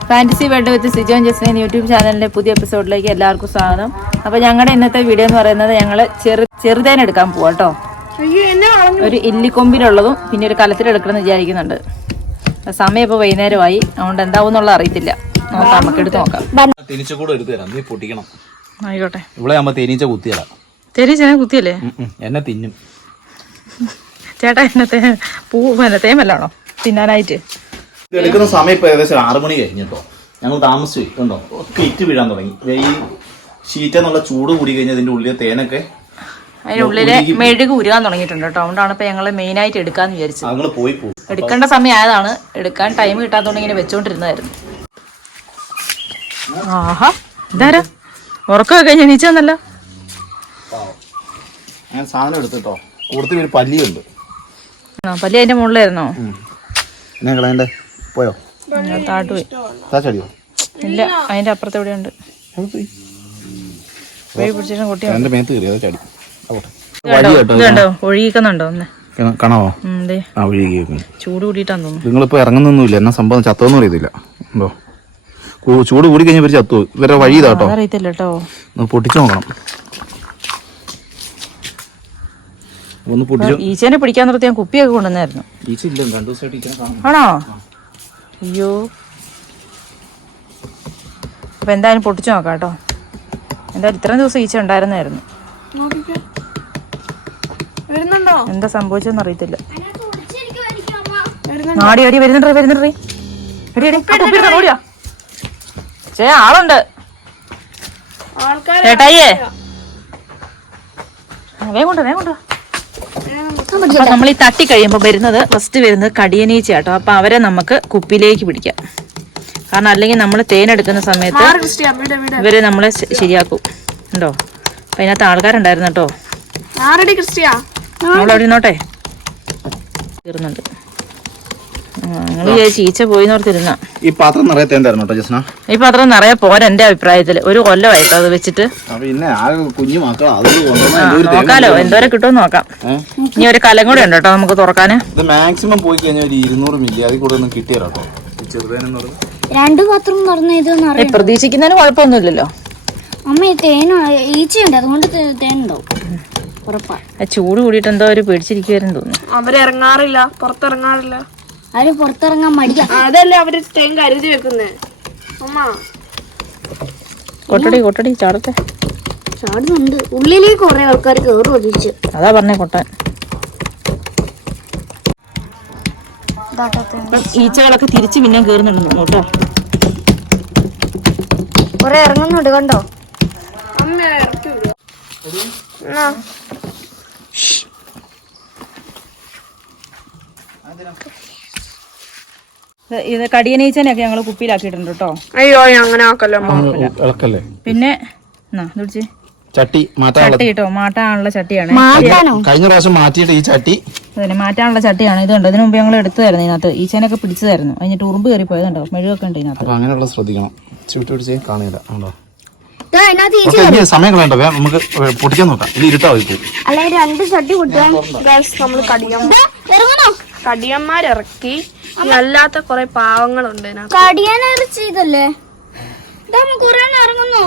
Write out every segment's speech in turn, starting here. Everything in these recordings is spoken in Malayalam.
Fantasy world with Sijon Jasmin YouTube ചാനലിന്റെ പുതിയ എപ്പിസോഡിലേക്ക് എല്ലാവർക്കും സ്വാഗതം. അപ്പോൾ ഞങ്ങളുടെ ഇന്നത്തെ വീഡിയോ എന്ന് പറയുന്നത് ഞങ്ങൾ ചെറുതേൻ എടുക്കാൻ പോവാം കേട്ടോ. ഒരു ഇല്ലിക്കൊമ്പിലുള്ളതും പിന്നെ ഒരു കലത്തിലെടുക്കണമെന്ന് വിചാരിക്കുന്നുണ്ട്. സമയം ഇപ്പോൾ വൈകുന്നേരമായി, അതുകൊണ്ട് എന്താവുന്നുള്ള അറിയത്തില്ല. നോക്കാം, നമുക്ക് എടുത്ത് നോക്കാം. ആയിക്കോട്ടെ. ഇവിടെ തേനീച്ച കുത്തിയല്ല, തേനീച്ച കുത്തിയല്ലേ? എന്നെ തിന്നും ചേട്ടാ. എന്നത്തെ തേമല്ലാണോ തിന്നാനായിട്ട്? എടുക്കുന്ന സമയം ഇപ്പൊ ഏകദേശം 6 മണി കഴിഞ്ഞിട്ടോ. ഞങ്ങൾ താമസിച്ചു കണ്ടോ, ഒക്കെ ഇറ്റ് വീഴാൻ തുടങ്ങി. ഈ ഷീറ്റ് എന്നുള്ള ചൂട് കൂടി കഴിഞ്ഞാൽ ഇതിന്റെ ഉള്ളിലെ തേനൊക്കെ അതിനുള്ളിലെ മെഴുക് ഉരുകാൻ തുടങ്ങിയിട്ടുണ്ട് കേട്ടോ. അതുകൊണ്ടാണ് ഇപ്പൊ ഞങ്ങള് മെയിൻ ആയിട്ട് എടുക്കാന്ന് വിചാരിച്ചത്. ഞങ്ങൾ പോയി എടുക്കേണ്ട സമയം ആയതാണ്, എടുക്കാൻ ടൈം കിട്ടാത്തോണ്ട് ഇങ്ങനെ വെച്ചോണ്ടിരുന്നതായിരുന്നു. ആഹാ, ഇതാരാ ഉറക്കമൊക്കെ കഴിഞ്ഞ നീച്ചല്ല. ഞാൻ സാധനം എടുത്തിട്ടോ. കൂടുതൽ ഒരു പല്ലിയുണ്ട്. പല്ലി അതിന്റെ മുകളിലായിരുന്നോ? പോയോ? താട്ടുപോയി. ഇല്ല, അതിന്റെ അപ്പുറത്ത് എവിടെ ഉണ്ട്. ഇതുണ്ടോ ഒഴുകിക്കുന്നുണ്ടോ? ഒന്ന് കാണാവോ? ചൂട് കൂടിയിട്ടാന്ന് തോന്നുന്നു. നിങ്ങളിപ്പോ ഇറങ്ങുന്നൊന്നുമില്ല, എന്നാ സംഭവം ചത്തോന്നും അറിയത്തില്ല. ഉണ്ടോ ചൂട് കൂടി കഴിഞ്ഞ ഇവര് ചത്തു. ഇവരെ വഴി ഇതാട്ടോ, അറിയത്തില്ല കേട്ടോ. പൊട്ടിച്ചു നോക്കണം. ഒന്ന് പൊട്ടിച്ചു. ഈച്ചേനെ പിടിക്കാൻ നിർത്തി ഞാൻ കുപ്പിയൊക്കെ കൊണ്ടുവന്നായിരുന്നു. ആണോ? അയ്യോ. അപ്പൊ എന്തായാലും പൊട്ടിച്ചു നോക്കാം കേട്ടോ. എന്തായാലും ഇത്രയും ദിവസം ഈച്ച ഉണ്ടായിരുന്നായിരുന്നു. എന്താ സംഭവിച്ചെന്ന് അറിയത്തില്ല. ആടി അടി വരുന്നുണ്ടേ. ഓടിയാ ചേ, ആളുണ്ട് ചേട്ടായിയേ. വേഗം അപ്പൊ നമ്മൾ ഈ തട്ടി കഴിയുമ്പോൾ ഫസ്റ്റ് വരുന്നത് കടിയനീച്ച കേട്ടോ. അപ്പൊ അവരെ നമുക്ക് കുപ്പിയിലേക്ക് പിടിക്കാം. കാരണം അല്ലെങ്കിൽ നമ്മൾ തേനെടുക്കുന്ന സമയത്ത് ഇവര് നമ്മളെ ശരിയാക്കും. ഉണ്ടോ? അപ്പൊ അതിനകത്ത് ആൾക്കാരുണ്ടായിരുന്നു കേട്ടോ. നമ്മളവിടെ ഇരുന്നോട്ടെ. തീർന്നുണ്ട്. ഞങ്ങൾ വിചാരിച്ചു ഈച്ച പോയി നോർത്തിരുന്ന. ഈ പാത്രം നിറയെ തേൻ ജസ്ന. ഈ പാത്രം നിറയെ പോരാ എന്റെ അഭിപ്രായത്തില്. ഒരു കൊല്ലമായിട്ടോ അത് വെച്ചിട്ട്. നോക്കാലോ എന്തോരം കിട്ടുമെന്ന് നോക്കാം. ഇനി ഒരു കലം കൂടെ ഉണ്ട് കേട്ടോ നമുക്ക് തുറക്കാന്. മാക്സിമം പോയി കഴിഞ്ഞാൽ 200 മില്ലി അതിൽ കൂടെ ഒന്നും കിട്ടിയോ. രണ്ടു പാത്രം നിറഞ്ഞ പ്രതീക്ഷിക്കുന്നതിന് കുഴപ്പമൊന്നുമില്ലല്ലോ. അമ്മ ഈച്ചയുണ്ട്, അതുകൊണ്ട് തേനുണ്ടാവും. ചൂട് കൂടിയിട്ട് എന്തോ ഒരു പേടിച്ചിരിക്കുവായിരുന്നു തോന്നുന്നു. അവരിറങ്ങാറില്ല, പുറത്തിറങ്ങാറില്ല. അവര് പുറത്തിറങ്ങാൻ മടിയാ. അതല്ലേ അവര് തേൻ കരുതി വെക്കുന്നേ. അമ്മ കൊട്ടടി ചാടത്തെ. ചാടുന്നുണ്ട്. ഉള്ളിലേക്ക് കുറെ ആൾക്കാർ കേറി ഒഴിച്ചു. അതാ പറഞ്ഞേ കൊട്ടാൻ. ഈച്ചകളൊക്കെ തിരിച്ച് പിന്നെ കേറുന്നുണ്ട് കേട്ടോ. കുറെ ഇറങ്ങുന്നുണ്ട് കണ്ടോ. അമ്മ ഇറക്കി വിടുക. ഇത് കടിയനീച്ചനെയൊക്കെ ഞങ്ങള് കുപ്പിയിലാക്കിയിട്ടുണ്ട് കേട്ടോ. അയ്യോ അങ്ങനെ ആക്കല്ലോ. പിന്നെ ചട്ടി കേട്ടോ, മാറ്റാനുള്ള ചട്ടിയാണ്. കഴിഞ്ഞ പ്രാവശ്യം മാറ്റിയിട്ട് ഈ ചട്ടി അതന്നെ മാറ്റാനുള്ള ചട്ടിയാണ്. ഇതുണ്ട്. ഇതിനു മുമ്പ് ഞങ്ങൾ എടുത്തതായിരുന്നു. ഇതിനകത്ത് ഈച്ചേനൊക്കെ പിടിച്ചതായിരുന്നു. അതിന് ഉറുമ്പ് കയറി പോയതുണ്ടോ, മെഴുകൊക്കെ ഉണ്ട് ഇതിനകത്ത്. അങ്ങനെയുള്ള ശ്രദ്ധിക്കണം. ചുറ്റി കാണില്ല. സമയം കളയണ്ട, നമുക്ക് പൊട്ടിക്കാൻ നോക്കാം. ഇത് ഇരുട്ടാവും. അല്ലെങ്കിൽ 2 ചട്ടി പൊട്ടിയാൽ നമ്മള് കടിയന്മാരിറക്കി. അല്ലാത്ത കുറെ പാവങ്ങളുണ്ട്. കടിയാനിറച്ചി ഇതല്ലേ കുറെ ഇറങ്ങുന്നു.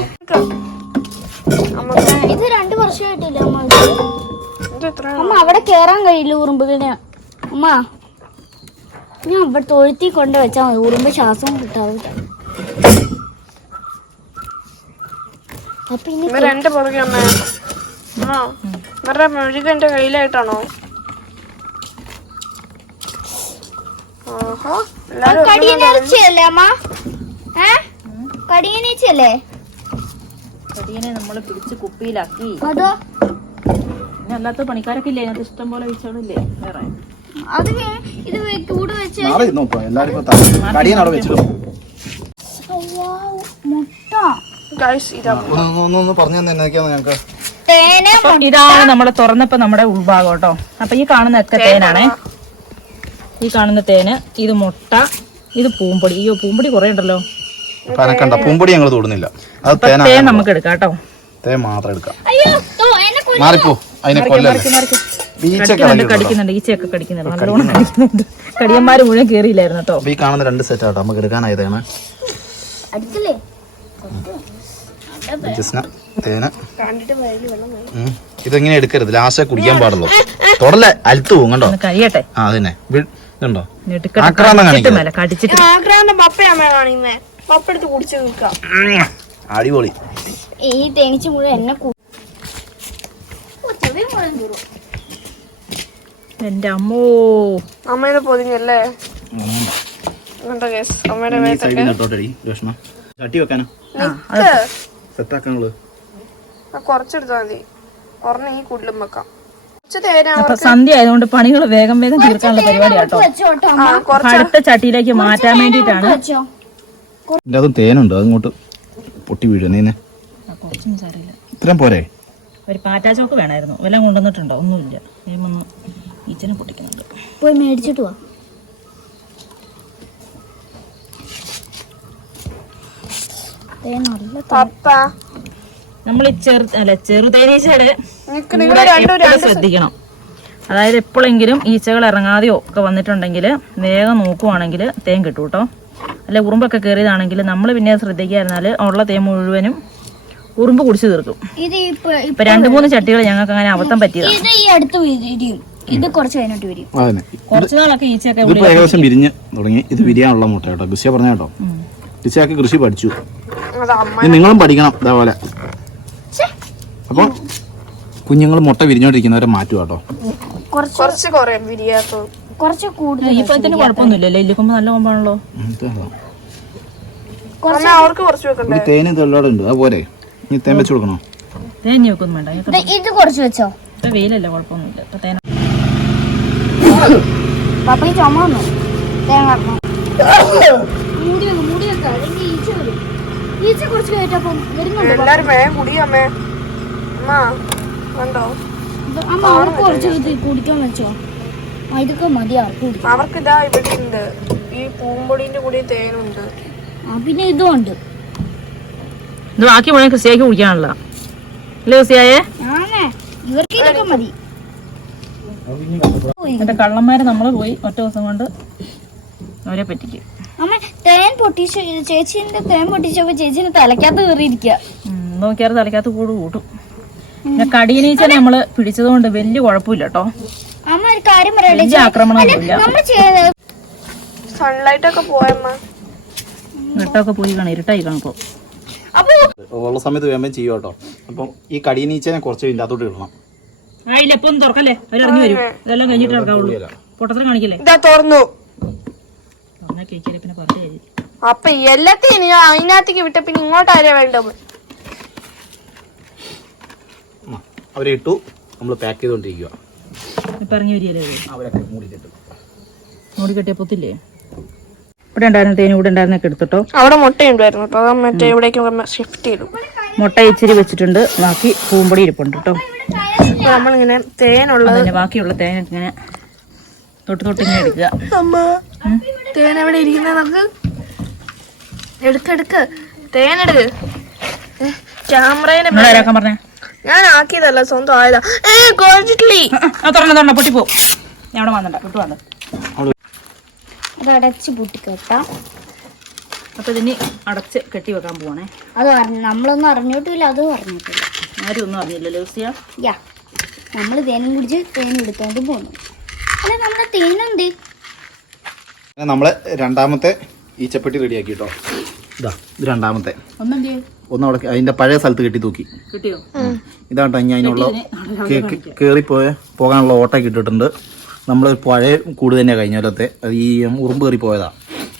ഇത് 2 വർഷമായിട്ടില്ല അമ്മ. അവിടെ കേറാൻ കഴിയില്ല ഉറുമ്പുകളെ. അമ്മ ഞാൻ അവിടെ തൊഴുത്തി കൊണ്ട് വെച്ചാൽ മതി, ഉറുമ്പ് ശ്വാസവും കിട്ടാവില്ല. അപ്പൊ ഇവരെന്റെ പുറകെ അമ്മ. ഇവരുടെ മെഴുക എന്റെ കയ്യിലായിട്ടാണോ? കടിയനീച്ചയല്ലേ അമ്മ? കടിയനീച്ചയല്ലേ? കടിയനെ നമ്മള് പിടിച്ച് കുപ്പിയിലാക്കി. അതോ പിന്നെ അല്ലാത്ത പണിക്കാരൊക്കെ ഇല്ലേ അതിനകത്ത്? ഇഷ്ടം പോലെ ഈച്ചകളില്ലേ വേറെ? അത് ഇത് കൂട് വെച്ച് മുട്ട. ഇതാണ് നമ്മള് തുറന്നപ്പോ നമ്മുടെ ഉൾഭാഗം കേട്ടോ. അപ്പൊ ഈ കാണുന്നതൊക്കെ തേനാണേ. ഈ കാണുന്ന തേന്, ഇത് മുട്ട, ഇത് പൂമ്പൊടി. അയ്യോ പൂമ്പൊടി കുറെ ഉണ്ടല്ലോ. പൂമ്പൊടി ഞങ്ങൾ തൊടുന്നില്ല. തേൻ നമുക്ക് എടുക്കാം കേട്ടോ. തേൻ മാത്രം എടുക്കാം. മാറിപ്പോ അതിനെ കടിക്കുന്നുണ്ട്. ഈച്ചയൊക്കെ കടിക്കുന്നുണ്ട്, നല്ലോണം കടിക്കുന്നുണ്ട്. കടിയന്മാര് മുഴുവൻ കേറിയില്ലായിരുന്നു കേട്ടോ. ഈ കാണുന്ന 2 സെറ്റ് ആട്ടോ നമുക്ക് എടുക്കാനായതാണ്. അടുത്തില്ലേ ജസ്ന തേന കണ്ടിട്ട് വയലിൽ വെള്ളം വരും. ഇതെങ്ങനെ എടുക്കരുത്, ലാസ്റ്റ് കുടിക്കാൻ പാടുള്ളൂ. തൊടല്ലേ അലുത്ത് പോകും കണ്ടോ. കഴിയട്ടെ. ആ അതന്നെ ഇതുണ്ടോ ഞെടുക്കട്ടെ. ആക്രാന്തം കാണിക്കുന്നത്. കടിച്ചിട്ട് ആഗ്രാന്റെ പപ്പയമ്മ കാണിക്കുന്നേ. പപ്പ എടുത്ത് കുടിച്ച് നിൽക്കാം. അടിപൊളി. ഈ തേനീച്ച മുഴുവൻ എന്നെ ചെറിയ മുഴുവൻ കീറും. എന്റെ അമ്മോ. അമ്മേനെ പൊതിഞ്ഞല്ലേ അമ്മയുടെ ചട്ടി വെക്കാനോ സെറ്റാക്കാനുള്ളത് കുറച്ചെടുത്താൽ മതി. ഒരെണ്ണം ഈ കുടിലും വെക്കാം. കുറച്ച് തേന അപ്പൊ സന്ധ്യ ആയതുകൊണ്ട് പണികൾ വേഗം വേഗം തീർക്കാനുള്ള പരിപാടി കേട്ടോ. വെച്ചോട്ടോ അടുത്ത ചട്ടിയിലേക്ക് മാറ്റാൻ വേണ്ടിട്ടാണ്. വെച്ചോ. എൻ്റെ അതും തേനുണ്ട്, അതങ്ങോട്ട് പൊട്ടി വീഴുന്നേ. കുറച്ചും സാറിയില്ല. ഇത്രയും പോരെ. ഒരു പാറ്റാ ചോക്ക് വേണമായിരുന്നു. വല്ലതും കൊണ്ടുവന്നിട്ടുണ്ടോ? ഒന്നുമില്ല. ഒന്ന് ഈച്ചനെ പൊട്ടിക്കുന്നുണ്ട്. പോയി മേടിച്ചിട്ട് വാ. പപ്പ നമ്മൾ ഈ ചെറുതേനീച്ചയുടെ ശ്രദ്ധിക്കണം. അതായത് എപ്പോഴെങ്കിലും ഈച്ചകൾ ഇറങ്ങാതെയോ ഒക്കെ വന്നിട്ടുണ്ടെങ്കിൽ വേഗം നോക്കുവാണെങ്കിൽ തേൻ കിട്ടും കേട്ടോ. അല്ലെ ഉറുമ്പൊക്കെ കയറിയതാണെങ്കിൽ നമ്മൾ പിന്നെ ശ്രദ്ധിക്കാതിരുന്നാൽ ഉള്ള തേൻ മുഴുവനും ഉറുമ്പ് കുടിച്ചു തീർക്കും. ഇപ്പൊ 2-3 ചട്ടികൾ ഞങ്ങൾക്ക് അങ്ങനെ അബദ്ധം പറ്റിയതാണ്. ഇത് ഈ അടുത്ത് വിരിയും. ഇത് കുറച്ച് കഴിഞ്ഞിട്ട് വരും. കുറച്ചു നാളൊക്കെ ഈച്ചയൊക്കെ ഏകദേശം വിരിഞ്ഞ് തുടങ്ങി. ഇത് വിരിയാനുള്ള മുട്ട കേട്ടോ. കൃഷിയെ പറഞ്ഞ കേട്ടോ. കൃഷിയാക്കി കൃഷി പഠിച്ചു. നിങ്ങളും പഠിക്കണം ഇതേപോലെ. അപ്പൊ കുഞ്ഞുങ്ങൾ മുട്ട വിരിഞ്ഞോണ്ടിരിക്കുന്നവരെ മാറ്റുക കേട്ടോ. കുറച്ച് കുറയും വിരിയാത്തത്. കുറച്ച് കൂടുതൽ. ഇപ്പൊ തന്നെ കുഴപ്പമൊന്നുമില്ലല്ലോ. ഇല്ലിക്കൊമ്പ് നല്ല കൊമ്പാണല്ലോ. അവർക്ക് കുറച്ച് വെക്കണ്ടേ. തേന് ഇതെല്ലാം ഉണ്ട്. അതുപോലെ നീ തേൻ വെച്ച് കൊടുക്കണോ? തേഞ്ഞ് വെക്കൊന്നും വേണ്ട. ഇത് കുറച്ച് വെച്ചോ. ഇപ്പൊ വെയിലല്ലേ, കുഴപ്പമൊന്നുമില്ല. ഇപ്പൊ തേന പപ്പയ്ക്ക് ചുമ വന്നു. തേങ്ങ മൂടി വെക്കാം. അല്ലെങ്കിൽ ഈച്ച വരും. ഈച്ച കുറച്ച് കഴിഞ്ഞപ്പോ വരുന്നുണ്ട്. എല്ലാരും വേഗം കുടിയമ്മേ. അമ്മ കണ്ടോ അമ്മ അവർക്ക് കുറച്ച് കുടിക്കാൻ വെച്ചോ. ഇതൊക്കെ മതി അവർക്ക് കുടിക്കാം. അവർക്ക് ഇതാ ഇവിടെ ഉണ്ട്. ഈ പൂമ്പൊടിന്റെ കൂടി തേനുണ്ട്. പിന്നെ ഇതും ഉണ്ട്. ഇത് ബാക്കി മുഴുവൻ കൃഷിയാക്കി കുടിക്കാനുള്ള അല്ലേ കൃഷിയായേ. ഇവർക്ക് ഇതൊക്കെ മതി. എന്നിട്ട് കള്ളന്മാര് നമ്മള് പോയി ഒറ്റ ദിവസം കൊണ്ട് അവരെ പറ്റിക്കും. അമ്മ തേൻ പൊട്ടിച്ചു. ചേച്ചീന്റെ തേൻ പൊട്ടിച്ചപ്പോ ചേച്ചീന്റെ തലക്കകത്ത് കയറിയിരിക്കുക. നോക്കിയാൽ തലക്കകത്ത് കൂട്ടും. പിന്നെ കടിയനീച്ചനെ നമ്മള് പിടിച്ചത് കൊണ്ട് വലിയ കുഴപ്പമില്ല കേട്ടോ. അമ്മ ഒരു കാര്യം പറയട്ടെ. ആക്രമണമൊന്നുമില്ല. സൺലൈറ്റ് ഒക്കെ പോയമ്മ. വെട്ടമൊക്കെ പോയി കാണും. ഇരുട്ടായി കാണുമ്പോ ഉള്ള സമയത്ത് വേമ്പം ചെയ്യും കേട്ടോ. അപ്പം ഈ കടിയനീച്ചനെ കുറച്ച് ഇതിൻ്റെ അകത്തോട്ട് ഇടണം. ആയില്ല, എപ്പൊ ഒന്നും തുറക്കല്ലേ. അവരിറങ്ങി വരും. ഇതെല്ലാം കഴിഞ്ഞിട്ട് ഇറക്കാവുള്ളൂ. പൊട്ടത്തരം കാണിക്കല്ലേ. ഇതാ തുറന്നു. പിന്നെ പറഞ്ഞു അപ്പൊ എല്ലാத்தைയും അതിനകത്തേക്ക് വിട്ട പിന്നെ ഇങ്ങോട്ട് ആരെയാ വേണ്ടത്. അവരെ ഇട്ടു. നമ്മൾ പാക്ക് ചെയ്തോണ്ടിരിക്കുക. ഇപ്പൊ ഇറങ്ങി വരികയല്ലേ. അവരൊക്കെ മൂടിക്കിട്ടും. മൂടി കെട്ടിയ പൊത്തില്ലേ. ഇവിടെ ഉണ്ടായിരുന്ന തേൻ ഇവിടെ ഉണ്ടായിരുന്നൊക്കെ എടുത്തിട്ടോ. അവിടെ മുട്ടയുണ്ടായിരുന്നു കേട്ടോ. അത് മറ്റേ ഇവിടേക്ക് ഷിഫ്റ്റ് ചെയ്തു. മുട്ട ഇച്ചിരി വെച്ചിട്ടുണ്ട്. ബാക്കി പൂമ്പൊടി ഇരിപ്പുണ്ട് കേട്ടോ. നമ്മളിങ്ങനെ തേനുള്ളത് ബാക്കിയുള്ള തേൻ ഇങ്ങനെ തൊട്ട് ഇങ്ങനെ എടുക്കുക. തേൻ എവിടെ ഇരിക്കുന്നത് നമുക്ക് എടുക്ക് തേനെടുക്ക്. ക്യാമറേനെ പറഞ്ഞേ ഞാൻ ആക്കിയതല്ല, സ്വന്തം ആയതാ. തുറന്ന പൊട്ടിപ്പോ. ഞാൻ അവിടെ വന്നിട്ട വിട്ടു വന്നത്. അത് അടച്ച് പൊട്ടിക്കെട്ടാം. അപ്പൊ ഇതിന് അടച്ച് കെട്ടി വെക്കാൻ പോവാണേ. അത് നമ്മളൊന്നും അറിഞ്ഞിട്ടില്ല. അത് പറഞ്ഞിട്ടില്ല. ആരും ഒന്നും അറിഞ്ഞില്ലല്ലോ ലൂസിയ. നമ്മള് തേനും കുടിച്ച് തേൻ എടുത്തോണ്ട് പോന്നു. അല്ല നമ്മുടെ തേനെന്ത്? നമ്മള് രണ്ടാമത്തെ ഈച്ചപ്പെട്ടി റെഡിയാക്കി കേട്ടോ. ഇതാ ഇത് രണ്ടാമത്തെ. ഒന്ന് അവിടെ അതിന്റെ പഴയ സ്ഥലത്ത് കെട്ടി തൂക്കി. കിട്ടിയോ? ഇതാട്ടോ ഇനി അതിനുള്ള പോകാനുള്ള ഓട്ടൊക്കെ ഇട്ടിട്ടുണ്ട്. നമ്മൾ പഴയ കൂട് തന്നെ കഴിഞ്ഞ കൊല്ലത്തെ ഈ ഉറുമ്പ് കയറി പോയതാ.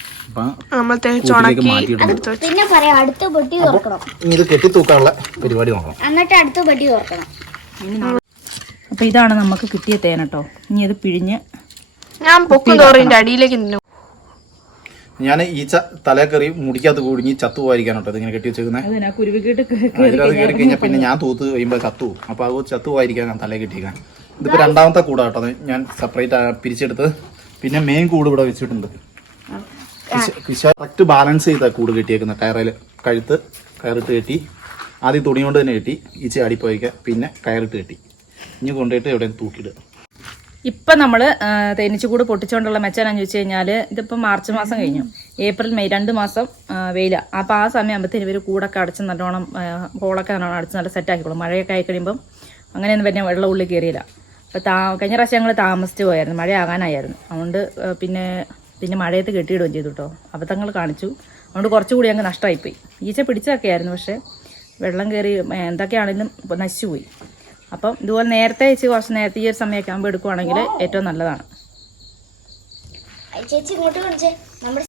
പിന്നെ പറയാം അടുത്ത പെട്ടി തുറക്കണം. ഇത് കെട്ടി തൂക്കാനുള്ള പരിപാടി നോക്കണം. എന്നിട്ട് അടുത്ത പെട്ടി തുറക്കണം. അപ്പൊ ഇതാണ് നമുക്ക് കിട്ടിയ തേൻ കേട്ടോ. ഇനി ഇത് പിഴിഞ്ഞ് ഞാൻ പൊക്കുതോറിന്റെ അടിയിലേക്ക് നിന്നു. ഞാൻ ഈച്ച തലേ കയറി മുടിക്കകത്ത് കുടുങ്ങി ചത്തു പോയിരിക്കാൻ കേട്ടോ ഇതിങ്ങനെ കെട്ടി വെച്ചേക്കുന്നത്. അതിലത് കയറി കഴിഞ്ഞാൽ പിന്നെ ഞാൻ തൂത്ത് കഴിയുമ്പോൾ ചത്തു. അപ്പൊ അത് ചത്തു പോയിരിക്കാൻ ഞാൻ തലേ കെട്ടിയിരിക്കാൻ. ഇതിപ്പോ രണ്ടാമത്തെ കൂടാ കേട്ടോ. ഞാൻ സെപ്പറേറ്റ് പിരിച്ചെടുത്ത് പിന്നെ മെയിൻ കൂട് ഇവിടെ വെച്ചിട്ടുണ്ട്. കറക്റ്റ് ബാലൻസ് ചെയ്താ കൂട് കെട്ടിയേക്കുന്ന കയറിൽ കഴുത്ത് കയറിട്ട് കെട്ടി. ആദ്യം തുണി കൊണ്ട് തന്നെ കെട്ടി ഈച്ച ആടിപ്പോയിക്കാൻ. പിന്നെ കയറിട്ട് കെട്ടി. ഇനി കൊണ്ടുപോയിട്ട് എവിടെയും തൂക്കിയിടുക. ഇപ്പം നമ്മൾ തേനീച്ചക്കൂട് പൊട്ടിച്ചുകൊണ്ടുള്ള മെച്ചാനാന്ന് ചോദിച്ചു കഴിഞ്ഞാൽ ഇതിപ്പം മാർച്ച് മാസം കഴിഞ്ഞു, ഏപ്രിൽ മെയ് 2 മാസം വെയിലാണ്. അപ്പോൾ ആ സമയമാകുമ്പോഴത്തേന് ഇവർ കൂടൊക്കെ അടച്ച് നല്ലോണം ഹോളൊക്കെ നല്ലോണം അടച്ച് നല്ല സെറ്റാക്കിക്കോളും. മഴയൊക്കെ ആയി കഴിയുമ്പം അങ്ങനെയൊന്നും പിന്നെ വെള്ളം ഉള്ളിൽ കയറിയില്ല. അപ്പോൾ കഴിഞ്ഞ പ്രാവശ്യം ഞങ്ങൾ താമസിച്ച് പോയായിരുന്നു, മഴ ആകാനായിരുന്നു. അതുകൊണ്ട് പിന്നെ മഴയത്ത് കെട്ടിയിടുകയും ചെയ്തു കേട്ടോ. അബദ്ധങ്ങൾ കാണിച്ചു. അതുകൊണ്ട് കുറച്ചുകൂടി അങ്ങ് നഷ്ടമായിപ്പോയി. ഈച്ച പിടിച്ചതൊക്കെ ആയിരുന്നു, പക്ഷേ വെള്ളം കയറി എന്തൊക്കെയാണെങ്കിലും നശിച്ചുപോയി. അപ്പം ഇതുപോലെ നേരത്തെ കുറച്ച് നേരത്തെ ഈ ഒരു സമയമൊക്കെ ആകുമ്പോൾ എടുക്കുവാണെങ്കിൽ ഏറ്റവും നല്ലതാണ്. ചേച്ചി ഇങ്ങോട്ട് കാണിച്ചേ. നമ്മുടെ